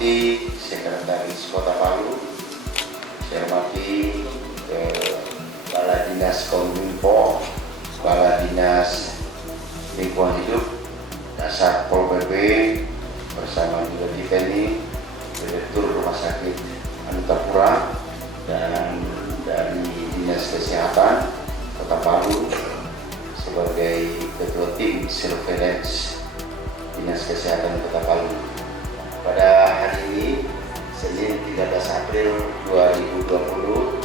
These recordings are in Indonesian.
hormati Sekretaris Kota Palu, saya hormati Kepala Dinas Kominfo, Kepala Dinas Lingkungan Hidup, Satpol PP, bersama juga kita ini Direktur Rumah Sakit Anutapura dan dari Dinas Kesehatan Kota Palu sebagai Ketua Tim Surveillance Dinas Kesehatan Kota Palu. Pada hari ini, Senin 13 April 2020,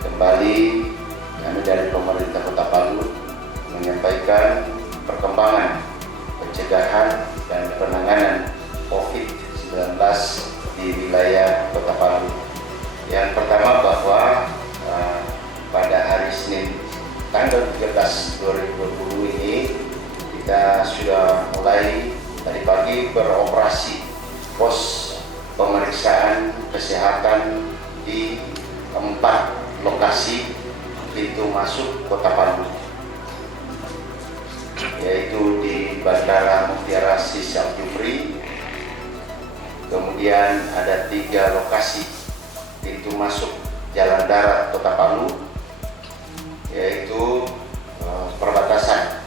kembali kami dari pemerintah Kota Palu menyampaikan perkembangan pencegahan dan penanganan COVID-19 di wilayah Kota Palu. Yang pertama bahwa pada hari Senin tanggal 13 2020 ini kita sudah mulai tadi pagi beroperasi pos pemeriksaan kesehatan di 4 lokasi pintu masuk Kota Palu, yaitu di Bandara Mutiara Sis Al Jufri. Kemudian ada 3 lokasi pintu masuk jalan darat Kota Palu, yaitu perbatasan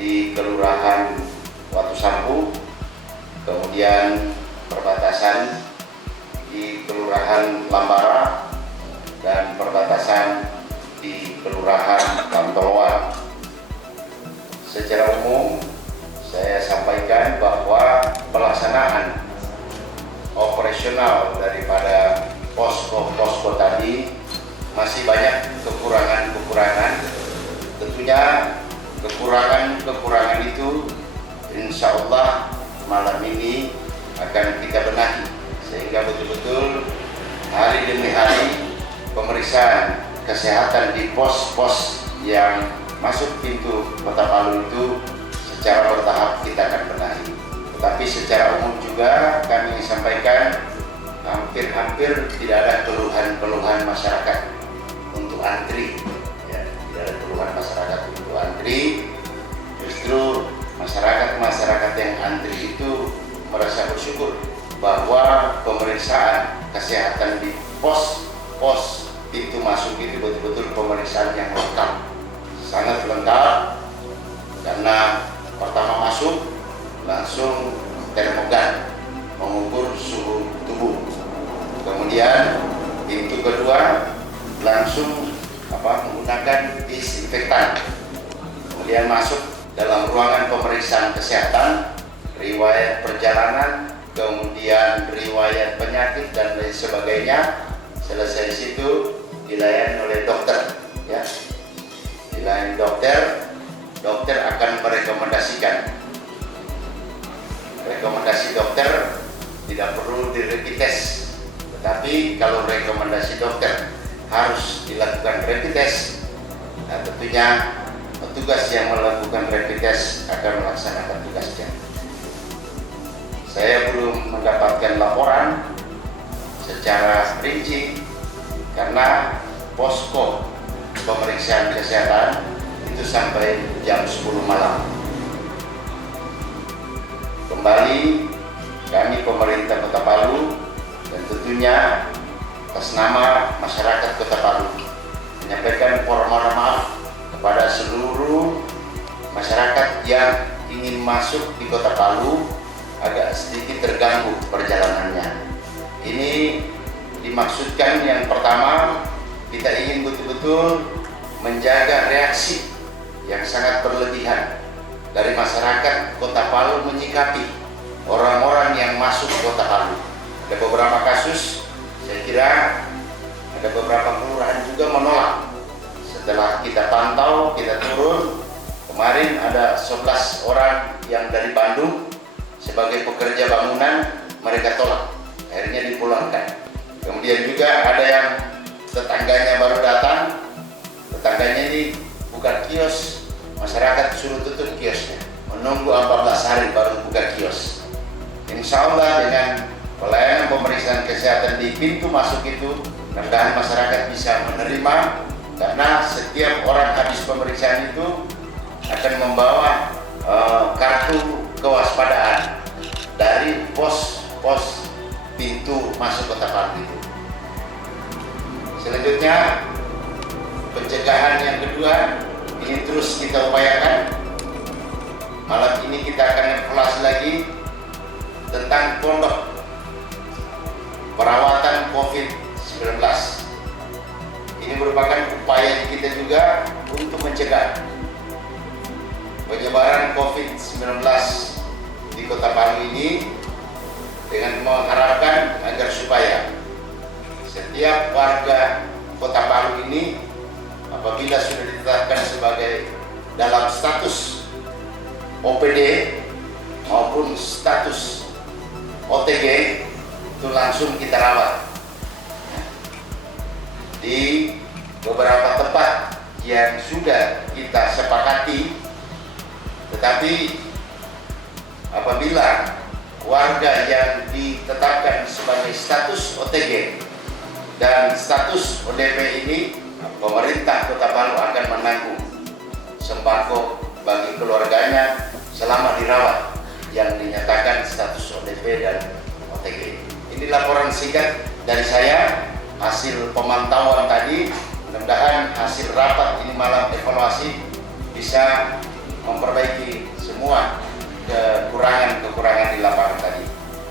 di Kelurahan Watu Sampu, kemudian perbatasan di Kelurahan Lambara, dan perbatasan di Kelurahan Pantoloan. Secara umum saya sampaikan bahwa pelaksanaan operasional daripada posko-posko tadi masih banyak kekurangan-kekurangan. Tentunya kekurangan-kekurangan itu insya Allah malam ini akan kita benahi, sehingga betul-betul hari demi hari pemeriksaan kesehatan di pos-pos yang masuk pintu Kota Palu itu secara bertahap kita akan benahi. Tetapi secara umum juga kami sampaikan hampir tidak ada keluhan-keluhan masyarakat untuk antri, ya, tidak ada keluhan masyarakat untuk antri. Justru masyarakat yang antri itu merasa bersyukur bahwa pemeriksaan kesehatan di pos pintu masuk itu betul-betul pemeriksaan yang lengkap, sangat lengkap, karena pertama masuk langsung termogan mengukur suhu tubuh, kemudian pintu kedua langsung menggunakan disinfektan, kemudian masuk dalam ruangan pemeriksaan kesehatan, riwayat perjalanan, kemudian riwayat penyakit dan lain sebagainya. Selesai situ dilayani oleh dokter, ya. Dilayani dokter akan merekomendasikan. Rekomendasi dokter tidak perlu direpit tes, tetapi kalau rekomendasi dokter harus dilakukan rapid test, nah, tentunya petugas yang melakukan rapid test akan melaksanakan tugasnya. Saya belum mendapatkan laporan secara rinci karena posko pemeriksaan kesehatan itu sampai jam 10 malam. Kembali kami pemerintah Kota Palu dan tentunya atas nama masyarakat Kota Palu menyampaikan permohonan maaf kepada seluruh masyarakat yang ingin masuk di Kota Palu agak sedikit terganggu perjalanannya. Ini dimaksudkan yang pertama, kita ingin betul-betul menjaga reaksi yang sangat berlebihan dari masyarakat Kota Palu menyikapi orang-orang yang masuk Kota Palu. Ada beberapa kasus, saya kira ada beberapa kelurahan juga menolak. Setelah kita pantau, kita turun, kemarin ada 11 orang yang dari Bandung sebagai pekerja bangunan, mereka tolak, akhirnya dipulangkan. Kemudian juga ada yang tetangganya baru datang, tetangganya ini buka kios, masyarakat suruh tutup kiosnya, menunggu 14 hari baru buka kios. Insya Allah dengan pelayanan pemeriksaan kesehatan di pintu masuk itu, mudah-mudahan masyarakat bisa menerima, karena setiap orang habis pemeriksaan itu akan membawa kartu kewaspadaan dari pos pintu masuk Kota Palu itu. Selanjutnya, pencegahan yang kedua ini terus kita upayakan. Malam ini kita akan evaluasi lagi tentang pondok perawatan COVID-19. Ini merupakan upaya kita juga untuk mencegah penyebaran COVID-19 di Kota Palu ini, dengan mengharapkan agar supaya setiap warga Kota Palu ini apabila sudah ditetapkan sebagai dalam status OPD maupun status OTG itu langsung kita rawat di beberapa tempat yang sudah kita sepakati. Tetapi apabila warga yang ditetapkan sebagai status OTG dan status ODP ini, pemerintah Kota Palu akan menanggung sembako bagi keluarganya selama dirawat yang dinyatakan status ODP dan OTG. Ini laporan singkat dari saya, hasil pemantauan tadi. Mudah-mudahan hasil rapat ini malam evaluasi bisa memperbaiki semua kekurangan-kekurangan di lapangan tadi.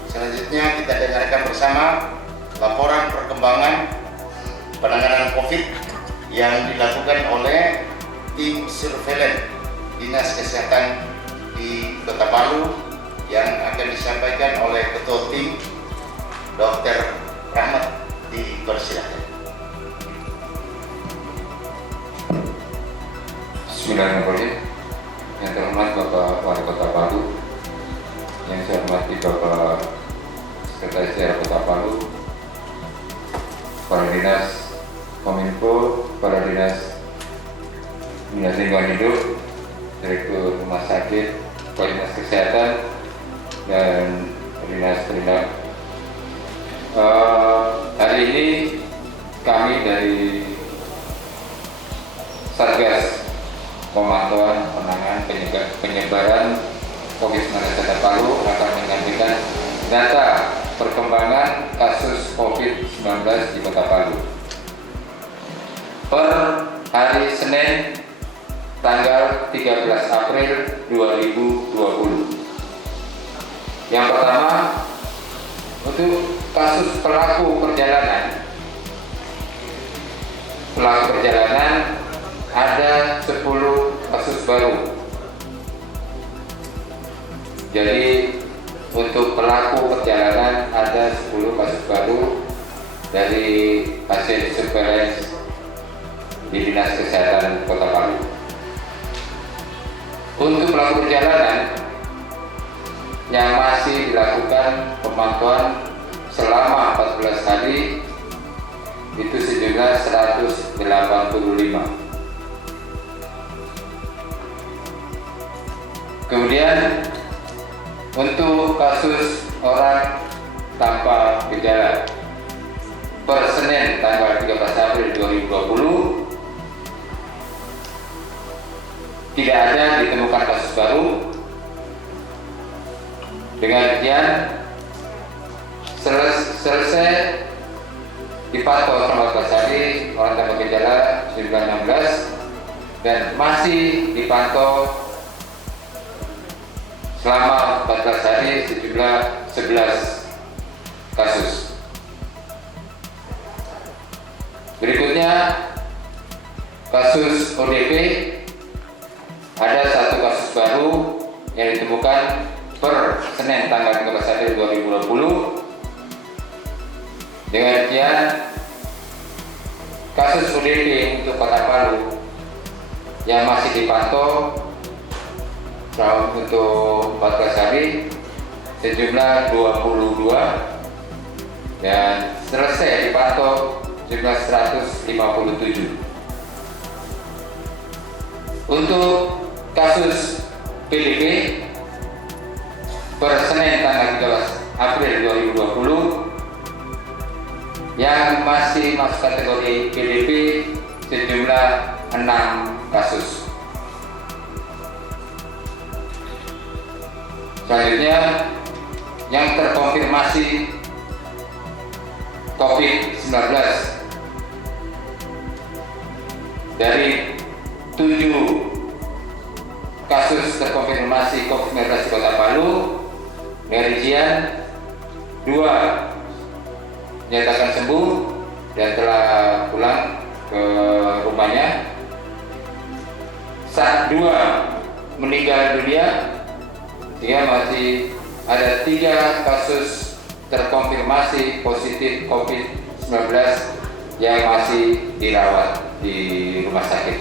Selanjutnya kita dengarkan bersama laporan perkembangan penanganan COVID yang dilakukan oleh tim surveillance Dinas Kesehatan di Kota Palu yang akan disampaikan oleh Ketua Tim Dr. Rahmat. Dipersilakan. Bismillahirrahmanirrahim. Yang terhormat Bapak Wali Kota Palu, yang saya hormati Bapak Sekretaris Daerah Kota Palu, Kepala Dinas Kominfo, Kepala Dinas Lingkungan Hidup, Direktur Rumah Sakit, Kepala Dinas Kesehatan, dan Dinas Perlindungan. Hari ini kami dari Satgas Pemantauan Penanganan Penyebaran COVID-19 Kota Palu akan menyampaikan data perkembangan kasus COVID-19 di Kota Palu per hari Senin tanggal 13 April 2020. Yang pertama, untuk kasus pelaku perjalanan ada 10 kasus baru. Jadi untuk pelaku perjalanan ada 10 kasus baru dari pasien surveillance di Dinas Kesehatan Kota Palu. Untuk pelaku perjalanan yang masih dilakukan pemantauan selama 14 hari itu sejumlah 185. Kemudian untuk kasus orang tanpa gejala per Senin tanggal 13 April 2020 tidak ada ditemukan kasus baru. Dengan demikian selesai dipantau selama 14 hari orang tanpa gejala sejumlah 16 dan masih dipantau selama 14 hari sejumlah 11 kasus. Berikutnya kasus ODP, ada 1 kasus baru yang ditemukan per Senin tanggal 13 April 2020. Dengan demikian kasus ODP untuk Kota Palu yang masih dipantau selama untuk 14 hari sejumlah 22 dan selesai dipantau jumlah 157. Untuk kasus PDP per Senin tanggal 13 April 2020 yang masih masuk kategori PDP sejumlah 6 kasus. Selanjutnya yang terkonfirmasi COVID-19. Dari 7 kasus terkonfirmasi COVID-19 di Kota Palu, dengan rincian 2 dinyatakan sembuh dan telah pulang ke rumahnya. 2 meninggal dunia, sehingga masih ada 3 kasus terkonfirmasi positif COVID-19 yang masih dirawat di rumah sakit.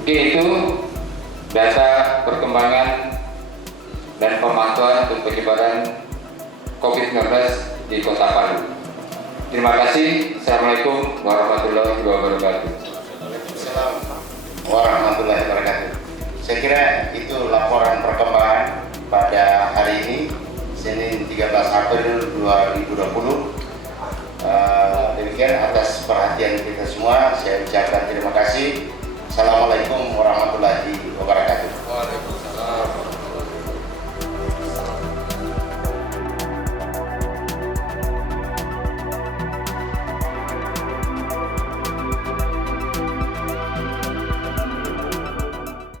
Mungkin itu data perkembangan dan pemantauan untuk penyebaran COVID-19 di Kota Palu. Terima kasih. Assalamualaikum warahmatullahi wabarakatuh. Waalaikumsalam warahmatullahi wabarakatuh. Saya kira itu laporan perkembangan pada hari ini, Senin 13 April 2020. Demikian atas perhatian kita semua, saya ucapkan terima kasih. Assalamualaikum warahmatullahi wabarakatuh.